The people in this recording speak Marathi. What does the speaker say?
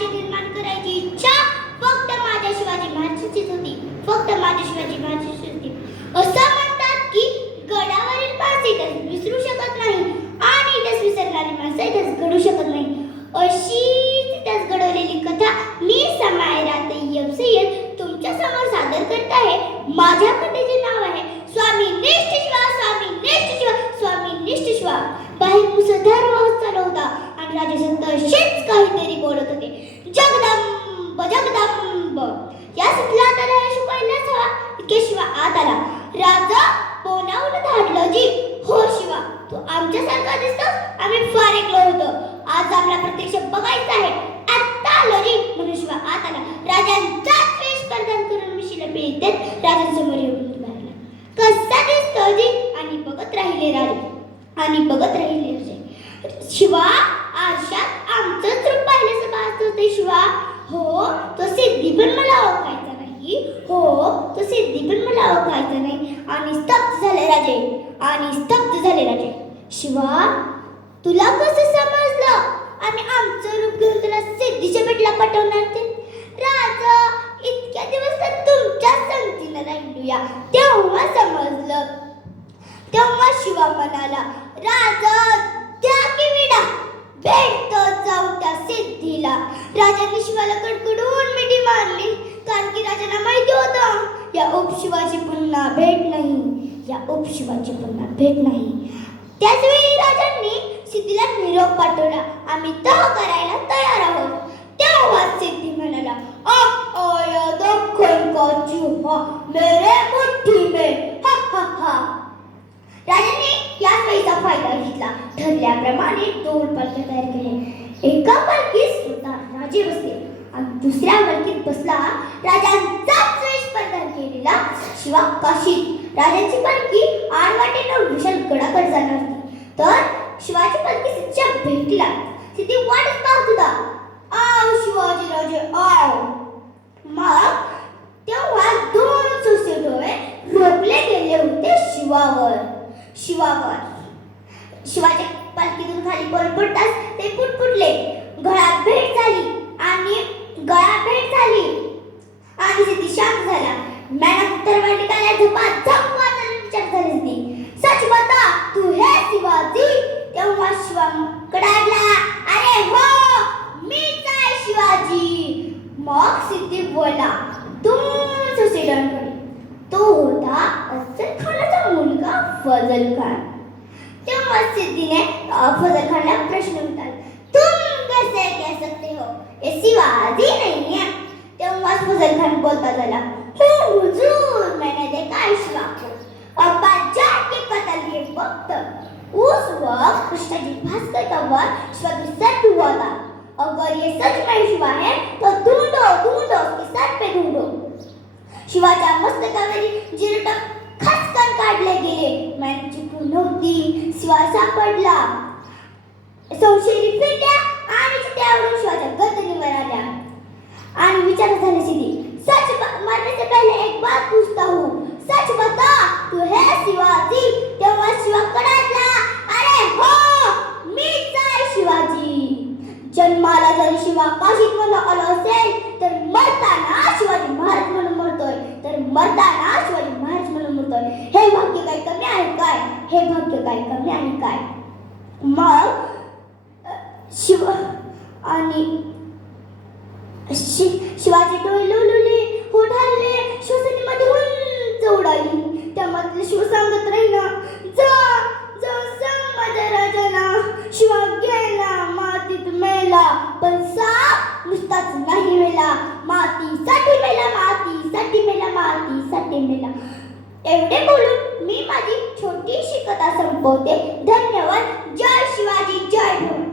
राज्य निर्माण करायची इच्छा फक्त माझ्या शिवाजी महाराजांचीच होती. फक्त माझ्या शिवाजी महाराजांची होती. असं म्हणतात की गडावरील माणसे इतिहास विसरू शकत नाही आणि इतिहास विसरणारी माणसं इतिहास घडू शकत नाही. अशीच इतिहास घडवलेली कथा मी समायरात तय्यब तुमच्यासमोर सादर करत आहे. माझ्या कथेचे नाव आहे स्वामी निष्ठ शिवा स्वामी निष्ठ शिवा स्वामी निष्ठ शिवा. बाहेर मुसळधार पाऊस चालू होता आणि राजे संत असेच काहीतरी बोलत होते जगदंब या सुटला त्याला शिकवायलाच हवा इतके शिवा आत आला. राजा बोलावून धाडलं जी. हो शिवा तू आमच्यासारखा दिसतो आम्ही फार एकलो होतो. आज आपला प्रत्यक्ष बघायचं आहे. आत्ता आलो जी. म्हणून शिवा आत आला. राजांचा वेश परिधान करून मिशीला भेट देत राजांसमोर येऊन उभा कसा दिसतो जी? आणि बघत राहिले राजे. आणि बघत राहिले राजे. शिवा आरशात आमचंच रूप पाहिल्याचं पाहत होते शिवा. हो तो सिद्धी पण मला ओळखायचा नाही. हो तो सिद्धी पण मला ओळखायचा नाही. आणि स्तब्ध झाले राजे. आणि स्तब्ध झाले राजे. शिवा तुला कसं समजलं? आणि आमचं रूप घेऊन तुला सिद्धीच्या भेटला पटवणार ते? राजा इतक्या दिवस तर तुमच्याच संगतीनं राहिलूया तेव्हा समजलं. तेव्हा शिवा म्हणाला राजा द्या की विडा. भेटतो जाऊ त्या सिद्धीला. राजाने शिवाला कडकडून मिठी मारली. कारण की राजाला माहिती होतं या उपशिवाची पुन्हा भेट नाही. या उपशिवाची पुन्हा भेट नाही. त्याच वेळी राजांनी सिद्धीला निरोप पाठवला. आम्ही तह करायला तयार आहोत. तेव्हा सिद्धी म्हणाला अब आया दखन का चूहा? मेरे मुट्ठी में हा हा हा. राजाने याच वेळीचा फायदा घेतला. ठरल्याप्रमाणे दोन पालख्या तयार केले. एका पालखीत स्वतः राजे बसले. आणि दुसऱ्या पालखीत बसला राजांचा वेश केलेला शिवा काशी. राजाची पालखी आडवाटेनं विशाल गडाकडे जाणार होती. तर शिवाची पालखी सच्च्या भेटीला तिथे वाटच पाहत होता. आव शिवाजी राजे आव मग तेव्हा दोन सुसे डोळे रोपले गेले होते शिवावर. शिवावर. शिवाच्या पालखीतून खाली पडत पडताच ते पुटपुटले गळा भेट झाली आणि गळा भेट झाली. आणि सिद्धी शांत झाला. मॅडम तरवार निकाल्या झपा झप वाजून विचार झाली सिद्धी सच बता तू हे शिवाजी? तेव्हा शिवा कडाडला अरे हो मीच आहे शिवाजी. मग सिद्धी बोला तुम सुसेडांकडे तो होता अफजल खानाचा मुलगा फजल खान तेव्हा सिद्धीने अ, फजल खानला प्रश्न विचारला तुम कैसे कह सकते हो? ये शिवाजी नहीं है। तेव्हा फजल खान बोलता झाला हो हुजूर मैंने देखा है शिवा को और बाज़ार के कत्ल के वक्त उस वक्त कृष्णाजी भास्कर का वध शिवा के सर हुआ था। अगर ये सच में शिवा है तो ढूंढो ढूंढो उसके सर पे ढूंढो। शिवाच्या मस्तकावरील जिरटक खसकन काढले गेले माहिती नव्हती. श्वास सापडला. संशयी फिरल्या आणि त्यावरून शिवाच्या गर्दनीवर आल्या आणि विचार झाले सिद्धी सच ब- मरने से पहले एक बात पूछता हूँ सच बता तू है शिवाजी तेव्हा शिवा कडाडला अरे हो मीच आहे शिवाजी जन्माला जर शिवा काशीत म्हणून आलो असेल तर मरताना शिवाजी महाराज म्हणून मरतोय तर मरताना शिवाजी महाराज म्हणून मरतोय हे भाग्य काय कमी आहे काय हे भाग्य काय? काय मग शिव आणि एवढे बोलून मी माझी छोटीशी कथा संपवते. धन्यवाद. जय शिवाजी. जय भीम